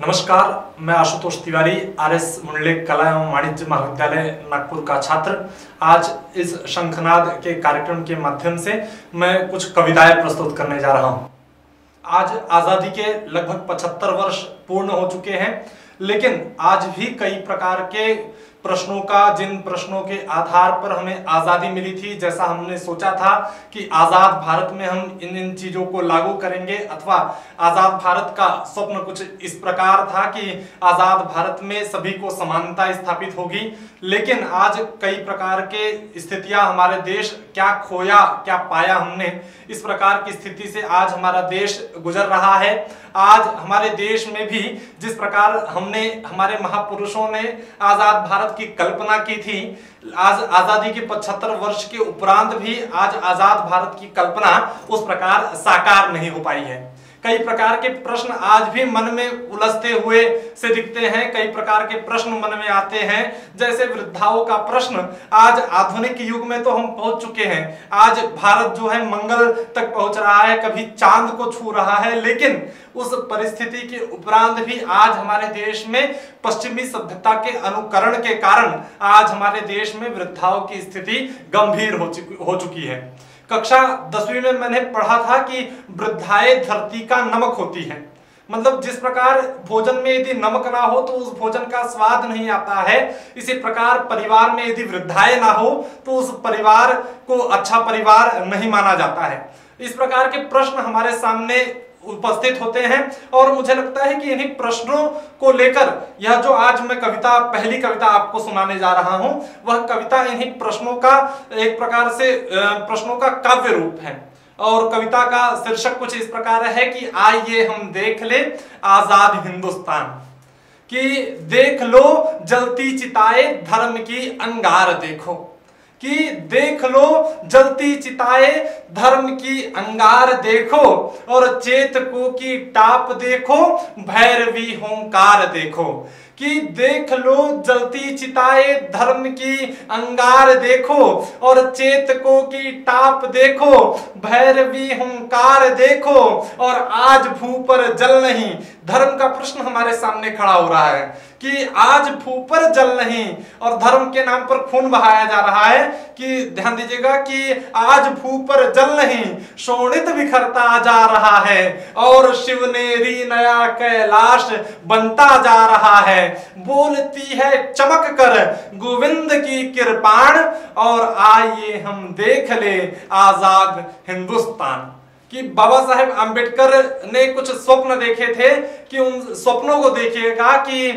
नमस्कार, मैं आशुतोष तिवारी, आरएस मुंडले कला एवं वाणिज्य महाविद्यालय नागपुर का छात्र। आज इस शंखनाद के कार्यक्रम के माध्यम से मैं कुछ कविताएं प्रस्तुत करने जा रहा हूं। आज आज़ादी के लगभग 75 वर्ष पूर्ण हो चुके हैं, लेकिन आज भी कई प्रकार के प्रश्नों का, जिन प्रश्नों के आधार पर हमें आज़ादी मिली थी, जैसा हमने सोचा था कि आज़ाद भारत में हम इन चीज़ों को लागू करेंगे, अथवा आज़ाद भारत का स्वप्न कुछ इस प्रकार था कि आज़ाद भारत में सभी को समानता स्थापित होगी। लेकिन आज कई प्रकार के स्थितियां, हमारे देश क्या खोया क्या पाया हमने, इस प्रकार की स्थिति से आज हमारा देश गुजर रहा है। आज हमारे देश में भी जिस प्रकार हमारे महापुरुषों ने आज़ाद भारत की कल्पना की थी, आज आज़ादी के 75 वर्ष के उपरांत भी आज आज़ाद भारत की कल्पना उस प्रकार साकार नहीं हो पाई है। कई प्रकार के प्रश्न आज भी मन में उलझते हुए से दिखते हैं, कई प्रकार के प्रश्न मन में आते हैं, जैसे वृद्धाओं का प्रश्न। आज आधुनिक युग में तो हम पहुंच चुके हैं, आज भारत जो है मंगल तक पहुंच रहा है, कभी चांद को छू रहा है, लेकिन उस परिस्थिति के उपरांत भी आज हमारे देश में पश्चिमी सभ्यता के अनुकरण के कारण आज हमारे देश में वृद्धाओं की स्थिति गंभीर हो चुकी है। कक्षा 10वीं में मैंने पढ़ा था कि वृद्धाएं धरती का नमक होती हैं। मतलब जिस प्रकार भोजन में यदि नमक ना हो तो उस भोजन का स्वाद नहीं आता है, इसी प्रकार परिवार में यदि वृद्धाएं ना हो तो उस परिवार को अच्छा परिवार नहीं माना जाता है। इस प्रकार के प्रश्न हमारे सामने उपस्थित होते हैं और मुझे लगता है कि इन्हीं प्रश्नों को लेकर यह जो आज मैं पहली कविता आपको सुनाने जा रहा हूं, वह कविता इन्हीं प्रश्नों का एक प्रकार से प्रश्नों का काव्य रूप है। और कविता का शीर्षक कुछ इस प्रकार है कि आइए हम देख ले आजाद हिंदुस्तान, कि देख लो जलती चिताए धर्म की अंगार देखो, कि देख लो जलती चिताए धर्म की अंगार देखो, और चेतकों की टाप देखो भैरवी होंकार देखो, कि देख लो जलती चिताए धर्म की अंगार देखो, और चेतकों की टाप देखो भैरवी होंकार देखो, और आज भू पर जल नहीं। धर्म का प्रश्न हमारे सामने खड़ा हो रहा है कि आज भू पर जल नहीं और धर्म के नाम पर खून बहाया जा रहा है। कि ध्यान दीजिएगा कि आज भू पर जल नहीं, शोणित बिखरता जा रहा है, और शिवनेरी नया कैलाश बनता जा रहा है। बोलती है चमक कर गोविंद की कृपाण, और आइए हम देख ले आजाद हिंदुस्तान। कि बाबा साहेब आंबेडकर ने कुछ स्वप्न देखे थे, कि उन स्वप्नों को देखिएगा कि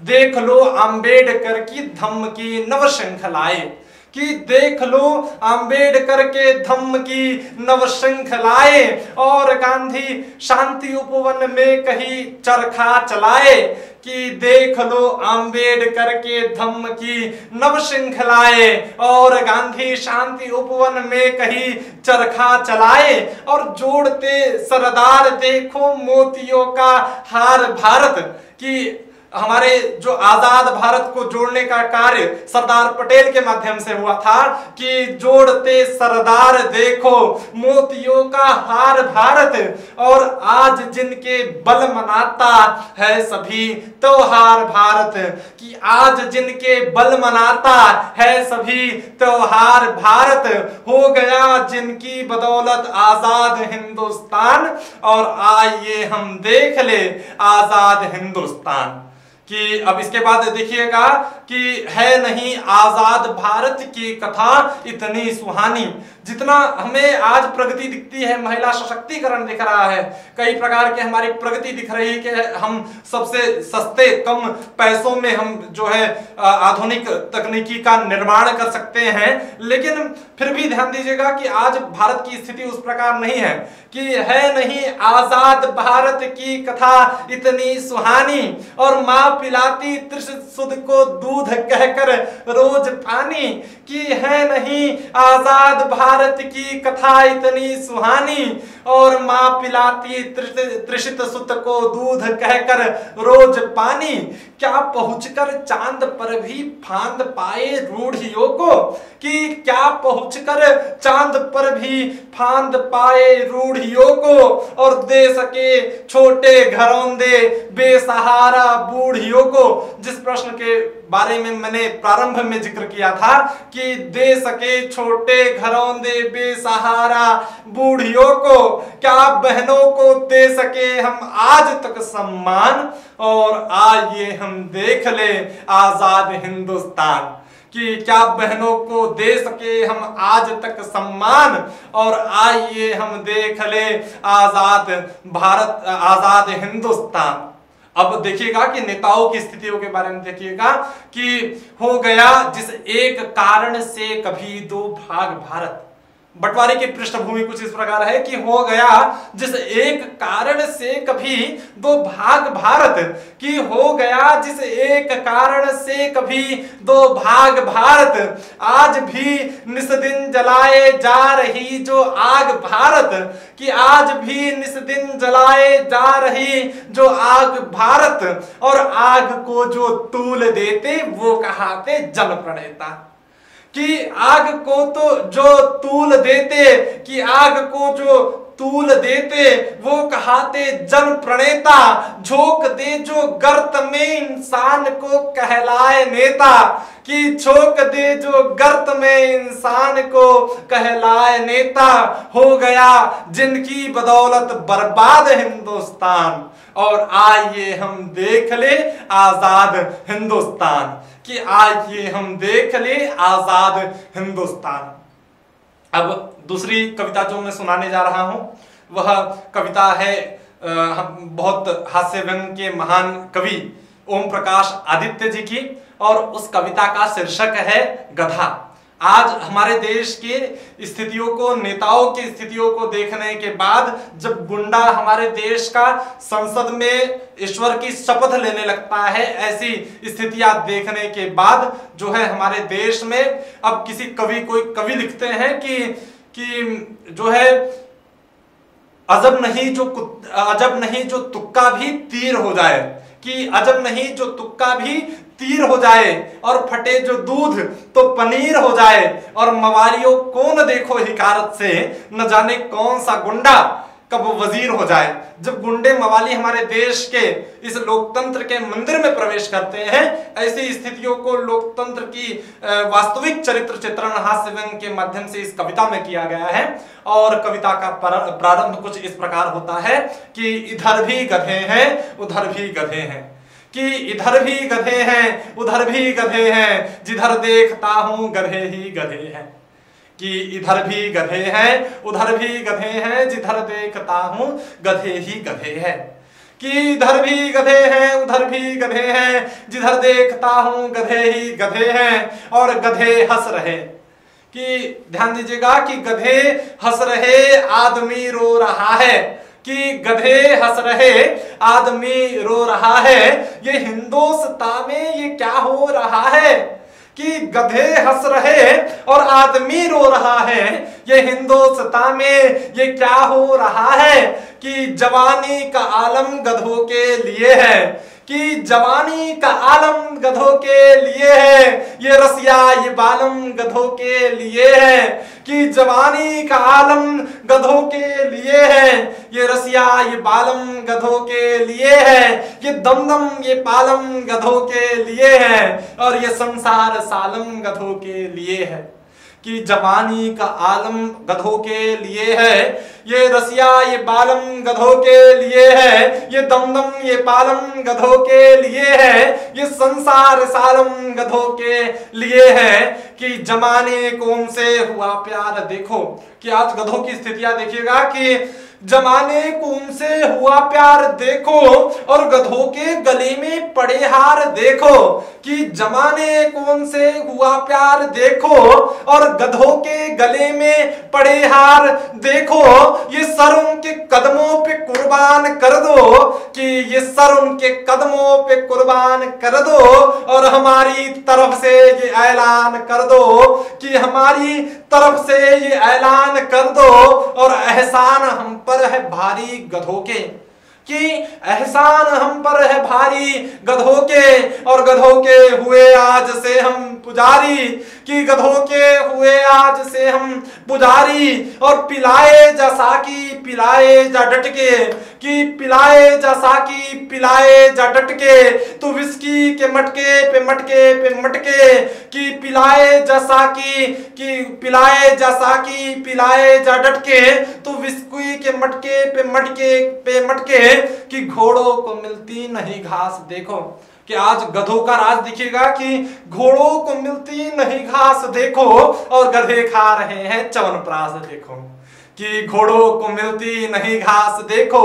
देख लो आंबेडकर की धम्म की नव श्रृंखलाएं, कि देख लो आंबेडकर के धम्म की नव श्रृंखलाएं, और गांधी शांति उपवन में कहीं चरखा चलाए, कि देख लो आंबेडकर के धम्म की नव श्रृंखलाएं, और गांधी शांति उपवन में कहीं चरखा चलाए, और जोड़ते सरदार देखो मोतियों का हार भारत। कि हमारे जो आजाद भारत को जोड़ने का कार्य सरदार पटेल के माध्यम से हुआ था, कि जोड़ते सरदार देखो मोतियों का हार भारत, और आज जिनके बल मनाता है सभी त्योहार भारत, कि आज जिनके बल मनाता है सभी त्योहार भारत, हो गया जिनकी बदौलत आजाद हिंदुस्तान, और आइए हम देख ले आजाद हिंदुस्तान। कि अब इसके बाद देखिएगा कि है नहीं आजाद भारत की कथा इतनी सुहानी। जितना हमें आज प्रगति दिखती है, महिला सशक्तिकरण दिख रहा है, कई प्रकार के हमारी प्रगति दिख रही है कि हम सबसे सस्ते कम पैसों में हम जो है आधुनिक तकनीकी का निर्माण कर सकते हैं, लेकिन फिर भी ध्यान दीजिएगा कि आज भारत की स्थिति उस प्रकार नहीं है। कि है नहीं आजाद भारत की कथा इतनी सुहानी, और माँ पिलाती त्रिशुद्ध को दूध कहकर रोज पानी, कि है नहीं आजाद भारत भारत की कथा इतनी सुहानी, और माँ पिलाती तृषित सुत को दूध कहकर रोज पानी। क्या पहुंचकर चांद पर भी फांद पाए रूढ़ियों को, कि क्या पहुंचकर चांद पर भी फांद पाए रूढ़ियों को, और दे सके छोटे घरौंदे बेसहारा बूढ़ियों को। जिस प्रश्न के बारे में मैंने प्रारंभ में जिक्र किया था कि दे सके छोटे घरौंदे बेसहारा बूढ़ियों को, क्या बहनों को दे सके हम आज तक सम्मान, और आइए हम देख ले आजाद हिंदुस्तान। कि क्या बहनों को दे सके हम आज तक सम्मान, और आइए हम देख ले आजाद भारत, आजाद हिंदुस्तान। अब देखिएगा कि नेताओं की स्थितियों के बारे में देखिएगा कि हो गया जिस एक कारण से कभी दो भाग भारत। बंटवारे की पृष्ठभूमि कुछ इस प्रकार है कि हो गया जिस एक कारण से कभी दो भाग भारत, कि हो गया जिस एक कारण से कभी दो भाग भारत, आज भी निस दिन जलाए जा रही जो आग भारत, कि आज भी निस दिन जलाए जा रही जो आग भारत, और आग को जो तूल देते वो कहाते जन प्रणेता। कि आग को तो जो तूल देते, कि आग को जो तूल देते वो कहाते जन प्रणेता, झोंक दे जो गर्त में इंसान को कहलाए नेता, कि झोंक दे जो गर्त में इंसान को कहलाए नेता। हो गया जिनकी बदौलत बर्बाद हिंदुस्तान, और आइए हम देख ले आजाद हिंदुस्तान। कि आइए हम देख ले आजाद हिंदुस्तान। अब दूसरी कविता जो मैं सुनाने जा रहा हूं वह कविता है बहुत हास्य व्यंग के महान कवि ओम प्रकाश आदित्य जी की, और उस कविता का शीर्षक है गधा। आज हमारे देश की स्थितियों को, नेताओं की स्थितियों को देखने के बाद, जब गुंडा हमारे देश का संसद में ईश्वर की शपथ लेने लगता है, ऐसी स्थितियां देखने के बाद जो है हमारे देश में अब किसी कवि, कोई कवि लिखते हैं कि जो है अजब नहीं जो तुक्का भी तीर हो जाए, कि अजब नहीं जो तुक्का भी तीर हो जाए, और फटे जो दूध तो पनीर हो जाए, और मवालियों को न देखो हिकारत से, न जाने कौन सा गुंडा कब वजीर हो जाए। जब गुंडे मवाली हमारे देश के इस लोकतंत्र के मंदिर में प्रवेश करते हैं, ऐसी स्थितियों को लोकतंत्र की वास्तविक चरित्र चित्रण हास्य व्यंग के माध्यम से इस कविता में किया गया है। और कविता का प्रारंभ कुछ इस प्रकार होता है कि इधर भी गधे हैं उधर भी गधे हैं, कि इधर भी गधे हैं उधर भी गधे हैं, जिधर देखता हूं गधे ही गधे हैं। कि इधर भी गधे हैं उधर भी गधे हैं, जिधर देखता हूं गधे ही गधे हैं। कि इधर भी गधे हैं उधर भी गधे हैं, जिधर देखता हूं गधे ही गधे हैं, और गधे हंस रहे। कि ध्यान दीजिएगा कि गधे हंस रहे आदमी रो रहा है, कि गधे हंस रहे आदमी रो रहा है, ये हिंदुस्तान में ये क्या हो रहा है। कि गधे हंस रहे और आदमी रो रहा है, ये हिंदुस्तान में ये क्या हो रहा है। कि जवानी का आलम गधों के लिए है, कि जवानी का आलम गधों के लिए है, ये रसिया ये बालम गधों के लिए है। कि जवानी का आलम गधों के लिए है, ये रसिया ये बालम गधों के लिए है, ये दमदम ये पालम गधों के लिए है, और ये संसार सालम गधों के लिए है। कि जवानी का आलम गधों के लिए है, ये रसिया ये बालम गधों के लिए है, ये दमदम ये पालम गधों के लिए है, ये संसार सालम गधों के लिए है। कि जमाने को उनसे हुआ प्यार देखो, कि आज गधों की स्थितियां देखिएगा कि जमाने को उनसे हुआ प्यार देखो, और गधों के गले में पड़े हार देखो। कि जमाने को उनसे हुआ प्यार देखो, और गधों के गले में पड़े हार देखो, ये सर उनके कदमों पे कुर्बान कर दो। कि ये सर उनके कदमों पे कुर्बान कर दो और हमारी तरफ से ये ऐलान कर दो कि हमारी तरफ से ये ऐलान कर दो और एहसान हम पर है भारी गधों के, कि एहसान हम पर है भारी गधों के और गधों के हुए आज से हम पुजारी, कि गधों के हुए आज से हम पुजारी और पिलाए जा साकी पिलाए जा डट के, कि पिलाए जा साकी पिलाए जा डट के, तू विस्की के मटके पे मटके, कि पिलाए जा साकी कि पिलाए जा साकी पिलाए जा डट के, तू विस्की के मटके पे मटके, कि घोड़ों को मिलती नहीं घास। देखो कि आज गधों का राज दिखेगा कि घोड़ों को मिलती नहीं घास देखो और गधे खा रहे हैं च्यवनप्राश। देखो कि घोड़ों को मिलती नहीं घास देखो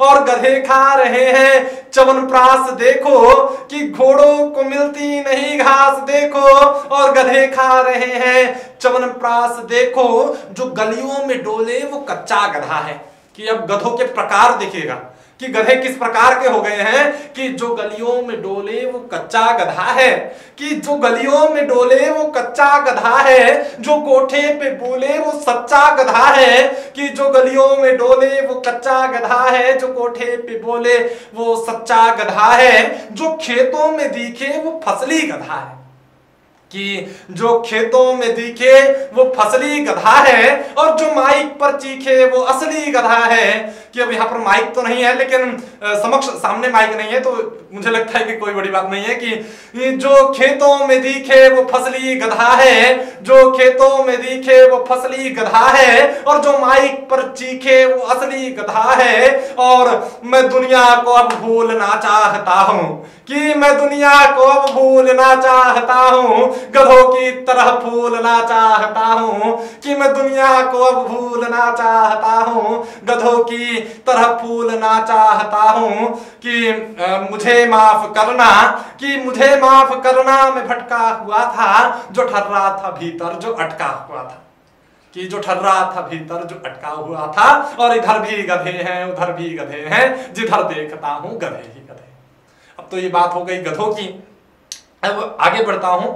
और गधे खा रहे हैं च्यवनप्राश। देखो कि घोड़ों को मिलती नहीं घास देखो और गधे खा रहे हैं च्यवनप्राश। देखो जो गलियों में डोले वो कच्चा गधा है, कि अब गधों के प्रकार दिखेगा कि गधे किस प्रकार के हो गए हैं, कि जो गलियों में डोले वो कच्चा गधा है, कि जो गलियों में डोले वो कच्चा गधा है, जो कोठे पे बोले वो सच्चा गधा है, कि जो गलियों में डोले वो कच्चा गधा है, जो कोठे पे बोले वो सच्चा गधा है, जो खेतों में दिखे वो फसली गधा है, कि जो खेतों में दिखे वो फसली गधा है और जो माइक पर चीखे वो असली गधा है। कि अब यहाँ पर माइक तो नहीं है लेकिन सामने माइक नहीं है तो मुझे लगता है कि कोई बड़ी बात नहीं है, कि जो खेतों में दिखे वो फसली गधा है, जो खेतों में दिखे वो फसली गधा है और जो माइक पर चीखे वो असली गधा है। और मैं दुनिया को अब भूलना चाहता हूँ, कि मैं दुनिया को अब भूलना चाहता हूँ, गधों की तरह फूलना चाहता हूँ, कि मैं दुनिया को अब भूलना चाहता हूँ, गधों की तरह फूलना चाहता हूँ, कि मुझे माफ करना, कि मुझे माफ करना, मैं भटका हुआ था जो ठहर रहा था भीतर जो अटका हुआ था, कि जो ठहर रहा था भीतर जो अटका हुआ था, और इधर भी गधे हैं उधर भी गधे हैं, जिधर देखता हूँ गधे ही गधे। अब तो ये बात हो गई गधों की। अब आगे बढ़ता हूं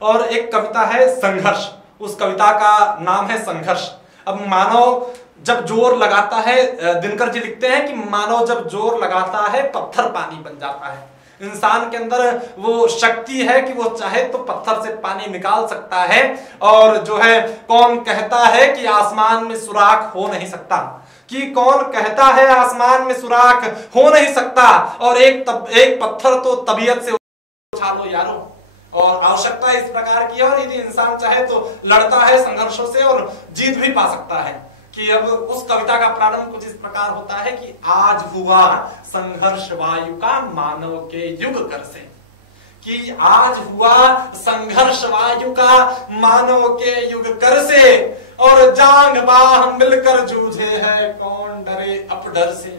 और एक कविता है संघर्ष, उस कविता का नाम है संघर्ष। अब मानव जब जोर लगाता है, दिनकर जी लिखते हैं कि मानव जब जोर लगाता है पत्थर पानी बन जाता है। इंसान के अंदर वो शक्ति है कि वो चाहे तो पत्थर से पानी निकाल सकता है। और जो है कौन कहता है कि आसमान में सुराख हो नहीं सकता, कि कौन कहता है आसमान में सुराख हो नहीं सकता, और एक पत्थर तो तबीयत से उठा लो यारो। और आवश्यकता इस प्रकार की है और यदि इंसान चाहे तो लड़ता है संघर्षों से और जीत भी पा सकता है। कि अब उस कविता का प्रारंभ कुछ इस प्रकार होता है कि आज हुआ संघर्ष वायु का मानव के युग कर से, कि आज हुआ संघर्ष वायु का मानव के युग कर से, और जांग बाह मिलकर जूझे है कौन डरे अपडर से।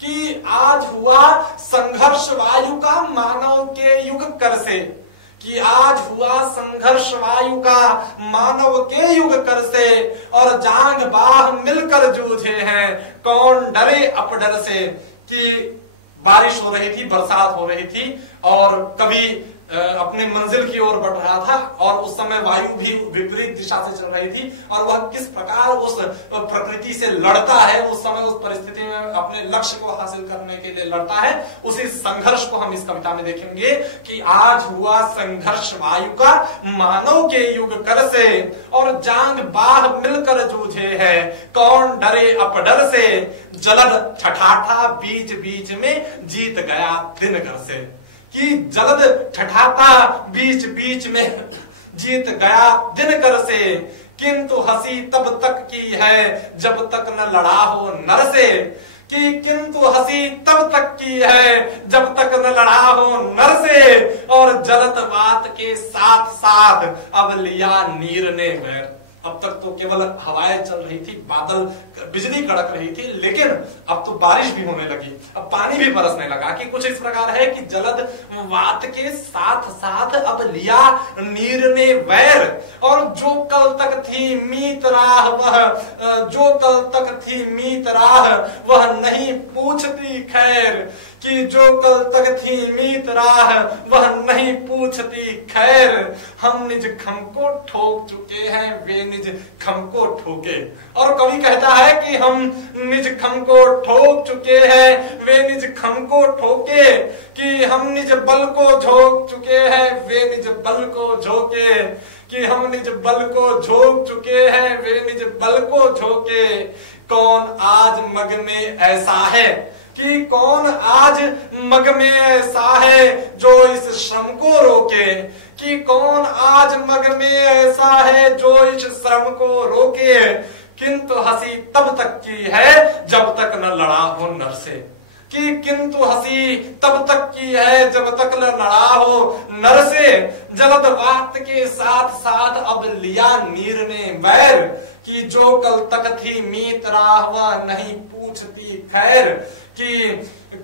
कि आज हुआ संघर्ष वायु का मानव के युग कर से, कि आज हुआ संघर्ष वायु का मानव के युग कर से, और जांग बाह मिलकर जूझे हैं कौन डरे अपडर से। कि बारिश हो रही थी, बरसात हो रही थी और कभी अपने मंजिल की ओर बढ़ रहा था और उस समय वायु भी विपरीत दिशा से चल रही थी, और वह किस प्रकार उस प्रकृति से लड़ता है, उस समय उस परिस्थिति में अपने लक्ष्य को हासिल करने के लिए लड़ता है। उसी संघर्ष को हम इस कविता में देखेंगे कि आज हुआ संघर्ष वायु का मानव के युग कर से, और जांग बाह मिलकर जूझे है कौन डरे अपडर से। जलद ठठाठा बीच बीच में जीत गया दिन घर से, कि जलद ठठाठा बीच बीच में जीत गया दिन कर से, किंतु हंसी तब तक की है जब तक न लड़ा हो नर से। कि किंतु हंसी तब तक की है जब तक न लड़ा हो नर से, और जलत बात के साथ साथ अब लिया नीर ने वैर। अब तक तो केवल हवाएं चल रही थी, बादल बिजली कड़क रही थी, लेकिन अब तो बारिश भी होने लगी, अब पानी भी बरसने लगा। कि कुछ इस प्रकार है कि जलद वात के साथ साथ अब लिया नीर ने वैर, और जो कल तक थी मीत राह वह, जो कल तक थी मीत राह वह नहीं पूछती खैर। कि जो कल तक थी मीत राह वह नहीं पूछती खैर, हम निज खम को ठोक चुके हैं वे निज खम को ठोके। और कवि कहता है कि हम निज खम को ठोक चुके हैं वे निज खम को ठोके, कि हम निज बल को झोंक चुके हैं वे निज बल को झोंके, कि हम निज बल को झोंक चुके हैं वे निज बल को झोंके। कौन आज मग में ऐसा है, कि कौन आज मग में ऐसा है जो इस श्रम को रोके, कि कौन आज मग में ऐसा है जो इस श्रम को रोके। किंतु हंसी तब तक की है जब तक न लड़ा हो नर से, कि किंतु हंसी तब तक की है जब तक न लड़ा हो नर से। जलद वात के साथ साथ अब लिया नीर ने बैर, कि जो कल तक थी मीत राह वह नहीं पूछती खैर, कि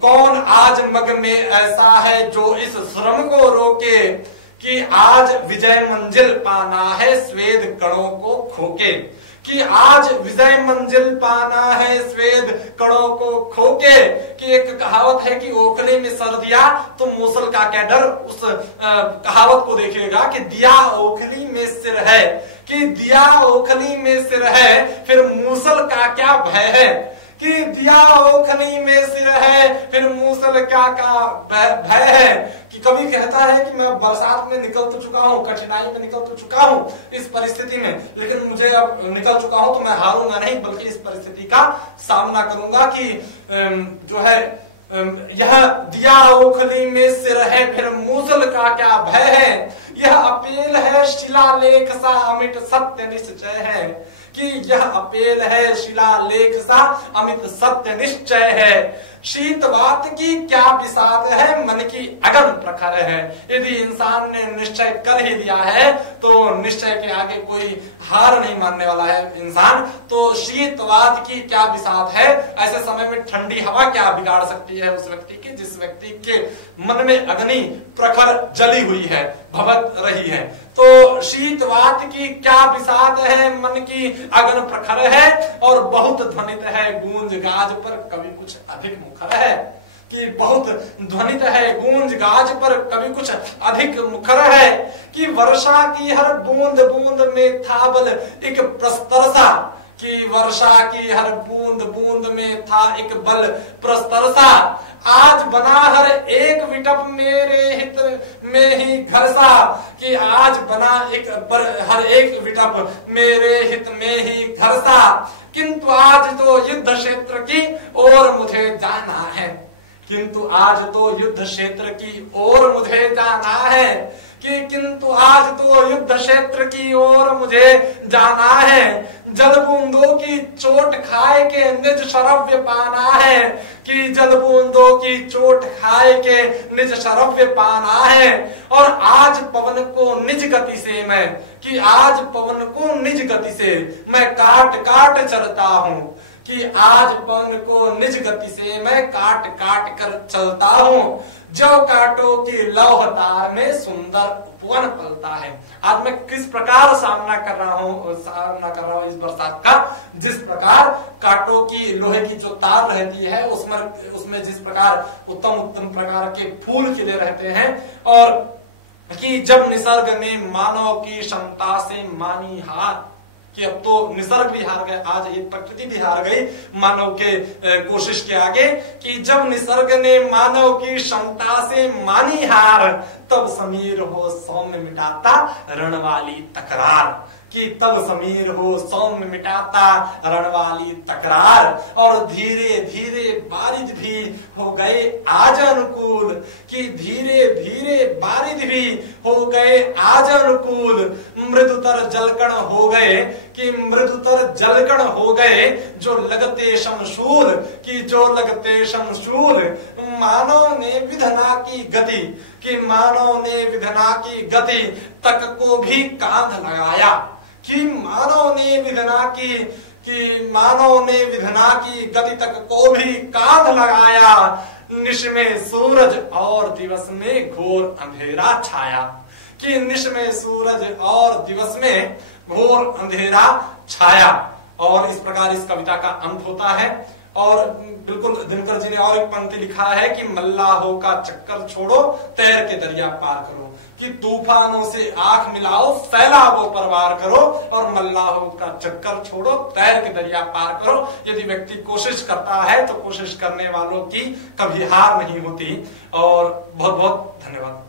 कौन आज मग में ऐसा है जो इस श्रम को रोके, कि आज विजय मंजिल पाना है स्वेद कणों को खोके, कि आज विजय मंजिल पाना है स्वेद कणों को खोके। कि एक कहावत है कि ओखली में सर दिया तो मूसल का क्या डर, उस कहावत को देखिएगा कि दिया ओखली में सिर है, कि दिया ओखली में सिर है फिर मूसल का क्या भय है, कि दिया ओखली में सिर है फिर मूसल क्या का भय है। कि कवि कहता है कि मैं बरसात में निकल तो चुका हूँ, कठिनाई में निकल तो चुका हूँ इस परिस्थिति में, लेकिन मुझे अब निकल चुका हूँ तो मैं हारूंगा नहीं, बल्कि इस परिस्थिति का सामना करूंगा। कि जो है यह दिया ओखली में सिर है फिर मूसल का क्या भय है, यह अपेल है शिलालेख सा अमिट सत्य निश्चय है, कि यह अपेल है शिलालेख सा अमित सत्य निश्चय है। शीतवात की क्या बिसात है मन की अगन प्रखर है। यदि इंसान ने निश्चय कर ही लिया है तो निश्चय के आगे कोई हार नहीं मानने वाला है इंसान। तो शीतवात की क्या बिसात है, ऐसे समय में ठंडी हवा क्या बिगाड़ सकती है उस व्यक्ति की, जिस व्यक्ति के मन में अग्नि प्रखर जली हुई है, भभक रही है। तो शीतवात की क्या बिसात है मन की अगन प्रखर है, और बहुत ध्वनित है गूंज गाज पर कभी कुछ अधिक मुखर है। कि बहुत ध्वनित है गूंज गाज पर कभी कुछ अधिक मुखर है, कि वर्षा की हर बूंद बूंद में था बल एक प्रस्तरसा, कि वर्षा की हर बूंद बूंद में था एक बल प्रस्तरसा। आज बना हर एक विटप मेरे हित में ही घर सा, कि आज बना हर एक विटप मेरे हित में ही घर सा। किंतु आज तो युद्ध क्षेत्र की ओर मुझे जाना है, किंतु आज तो युद्ध क्षेत्र की ओर मुझे जाना है, कि किंतु आज तो युद्ध क्षेत्र की ओर मुझे जाना है। जल बूंदों की चोट खाए के निज शरव्य पाना है, कि जल बूंदों की चोट खाए के निज शरव्य पाना है। और आज पवन को निज गति से मैं, कि आज पवन को निज गति से मैं काट काट चलता हूँ, कि आज पवन को निज गति से मैं काट काट कर चलता हूँ। जो कांटों की लौह तार में सुंदर उपवन पलता है। आज मैं किस प्रकार सामना कर रहा हूँ इस बरसात का, जिस प्रकार कांटों की लोहे की जो तार रहती है उसमें जिस प्रकार उत्तम उत्तम प्रकार के फूल खिले रहते हैं। और कि जब निसर्ग ने मानव की क्षमता से मानी हार, कि अब तो निसर्ग भी हार गए, आज ये प्रकृति भी हार गई मानव के कोशिश के आगे। कि जब निसर्ग ने मानव की क्षमता से मानी हार, तब समीर हो सौम्य मिटाता रण वाली तकरार, कि तब समीर हो सौम्य मिटाता रण वाली तकरार। और धीरे धीरे बारिश भी हो गए आज अनुकूल, कि धीरे धीरे बारिश भी हो गए आज अनुकूल। मृदुतर जलकण हो गए, कि मृदुतर जलकण हो गए जो लगते शमशूल, कि जो लगते शमशूल। मानव ने विधना की गति, कि मानव ने विधना की गति तक को भी कांध लगाया, कि मानव ने विधना की गति तक को भी कांध लगाया। निश में सूरज और दिवस में घोर अंधेरा छाया, कि निश में सूरज और दिवस में घोर अंधेरा छाया। और इस प्रकार इस कविता का अंत होता है। और बिल्कुल दिनकर जी ने और एक पंक्ति लिखा है कि मल्लाहों का चक्कर छोड़ो, तैर के दरिया पार करो, कि तूफानों से आंख मिलाओ, फैलावो परवार करो, और मल्लाहों का चक्कर छोड़ो, तैर के दरिया पार करो। यदि व्यक्ति कोशिश करता है तो कोशिश करने वालों की कभी हार नहीं होती। और बहुत बहुत धन्यवाद।